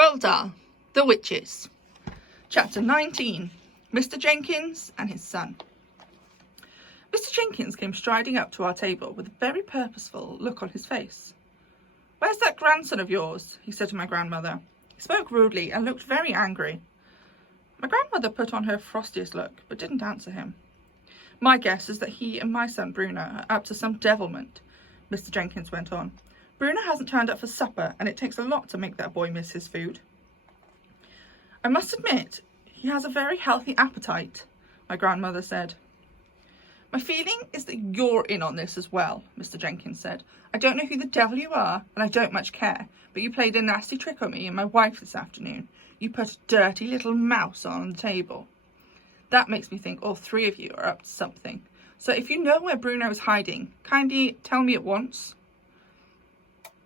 Roald Dahl, The Witches. Chapter 19. Mr. Jenkins and his son. Mr. Jenkins came striding up to our table with a very purposeful look on his face. "Where's that grandson of yours?" he said to my grandmother. He spoke rudely and looked very angry. My grandmother put on her frostiest look, but didn't answer him. "My guess is that he and my son Bruno are up to some devilment," Mr. Jenkins went on. "Bruno hasn't turned up for supper, and it takes a lot to make that boy miss his food. I must admit, he has a very healthy appetite," my grandmother said. "My feeling is that you're in on this as well," Mr. Jenkins said. "I don't know who the devil you are, and I don't much care, but you played a nasty trick on me and my wife this afternoon. You put a dirty little mouse on the table. That makes me think all three of you are up to something. So if you know where Bruno is hiding, kindly tell me at once."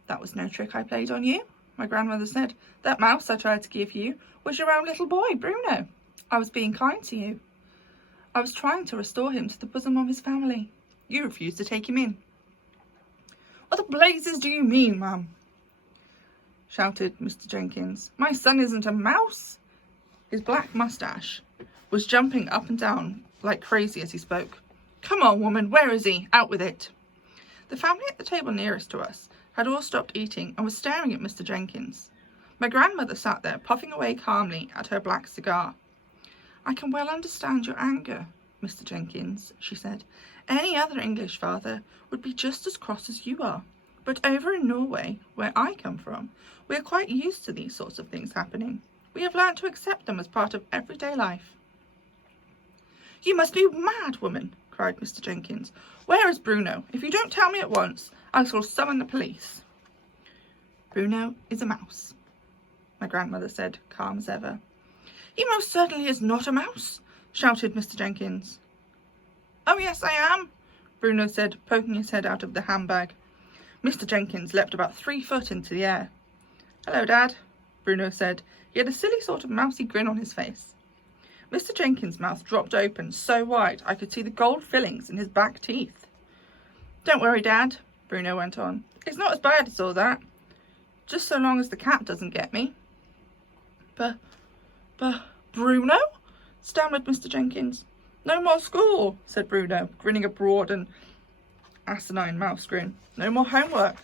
"That was no trick I played on you," my grandmother said. "That mouse I tried to give you was your own little boy, Bruno. I was being kind to you. I was trying to restore him to the bosom of his family. You refused to take him in." "What the blazes do you mean, Mum?" shouted Mr. Jenkins. "My son isn't a mouse." His black moustache was jumping up and down like crazy as he spoke. "Come on, woman, where is he? Out with it." The family at the table nearest to us had all stopped eating and was staring at Mr. Jenkins. My grandmother sat there, puffing away calmly at her black cigar. "I can well understand your anger, Mr. Jenkins," she said. "Any other English father would be just as cross as you are. But over in Norway, where I come from, we are quite used to these sorts of things happening. We have learned to accept them as part of everyday life." "You must be mad, woman," cried Mr. Jenkins. "Where is Bruno? If you don't tell me at once, I shall summon the police." "Bruno is a mouse," my grandmother said, calm as ever. "He most certainly is not a mouse," shouted Mr. Jenkins. "Oh yes, I am," Bruno said, poking his head out of the handbag. Mr. Jenkins leapt about 3 foot into the air. "Hello, Dad," Bruno said. He had a silly sort of mousy grin on his face. Mr. Jenkins' mouth dropped open so wide I could see the gold fillings in his back teeth. "Don't worry, Dad," Bruno went on. "It's not as bad as all that. Just so long as the cat doesn't get me." Bruno?" stammered Mr. Jenkins. "No more school," said Bruno, grinning a broad and asinine mouse grin. "No more homework.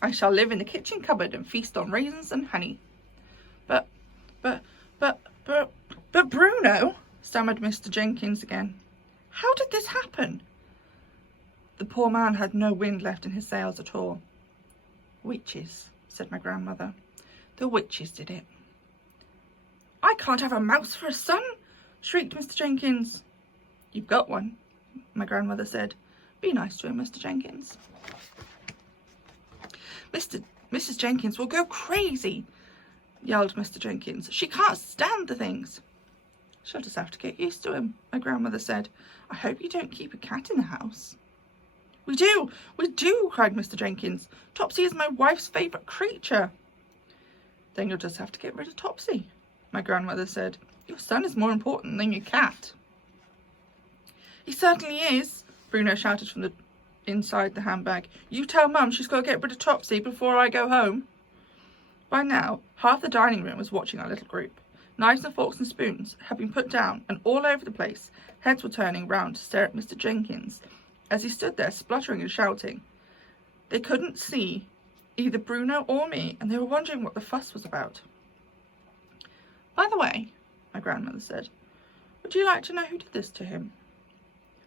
I shall live in the kitchen cupboard and feast on raisins and honey." But Bruno," stammered Mr. Jenkins again. "How did this happen?" The poor man had no wind left in his sails at all. "Witches," said my grandmother. "The witches did it." "I can't have a mouse for a son," shrieked Mr. Jenkins. "You've got one," my grandmother said. "Be nice to him, Mr. Jenkins." Mrs. Jenkins will go crazy," yelled Mr. Jenkins. "She can't stand the things." "She'll just have to get used to him," my grandmother said. "I hope you don't keep a cat in the house." We do, cried Mr. Jenkins. "Topsy is my wife's favourite creature." "Then you'll just have to get rid of Topsy," my grandmother said. "Your son is more important than your cat." "He certainly is," Bruno shouted from the inside the handbag. "You tell Mum she's got to get rid of Topsy before I go home." By now, half the dining room was watching our little group. Knives and forks and spoons had been put down, and all over the place, heads were turning round to stare at Mr. Jenkins as he stood there spluttering and shouting. They couldn't see either Bruno or me, and they were wondering what the fuss was about. "By the way," my grandmother said, "would you like to know who did this to him?"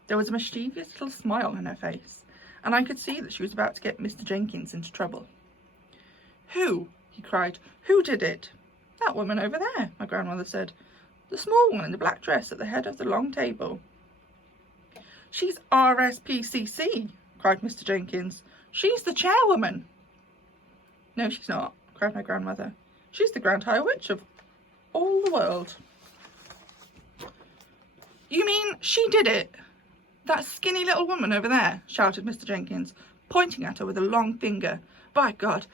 There was a mischievous little smile on her face, and I could see that she was about to get Mr. Jenkins into trouble. "Who?" he cried. "Who did it?" "That woman over there," my grandmother said. "The small one in the black dress at the head of the long table." "She's RSPCC," cried Mr. Jenkins. "She's the chairwoman." "No, she's not," cried my grandmother. "She's the Grand High Witch of all the world." "You mean she did it? That skinny little woman over there?" shouted Mr. Jenkins, pointing at her with a long finger. "By God,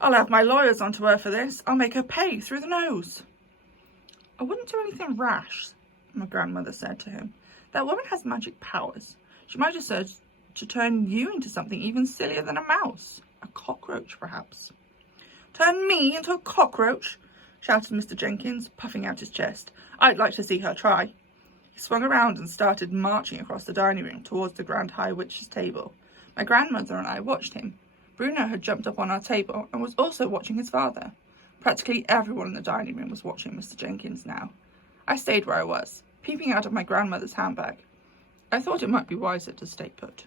I'll have my lawyers onto her for this. I'll make her pay through the nose." "I wouldn't do anything rash," my grandmother said to him. "That woman has magic powers. She might have said to turn you into something even sillier than a mouse. A cockroach, perhaps." Turn me into a cockroach? Shouted Mr. Jenkins, puffing out his chest. I'd like to see her try. He swung around and started marching across the dining room towards the Grand High Witch's table. My grandmother and I watched him. Bruno had jumped up on our table and was also watching his father. Practically everyone in the dining room was watching Mr. Jenkins now. I stayed where I was, peeping out of my grandmother's handbag. I thought it might be wiser to stay put.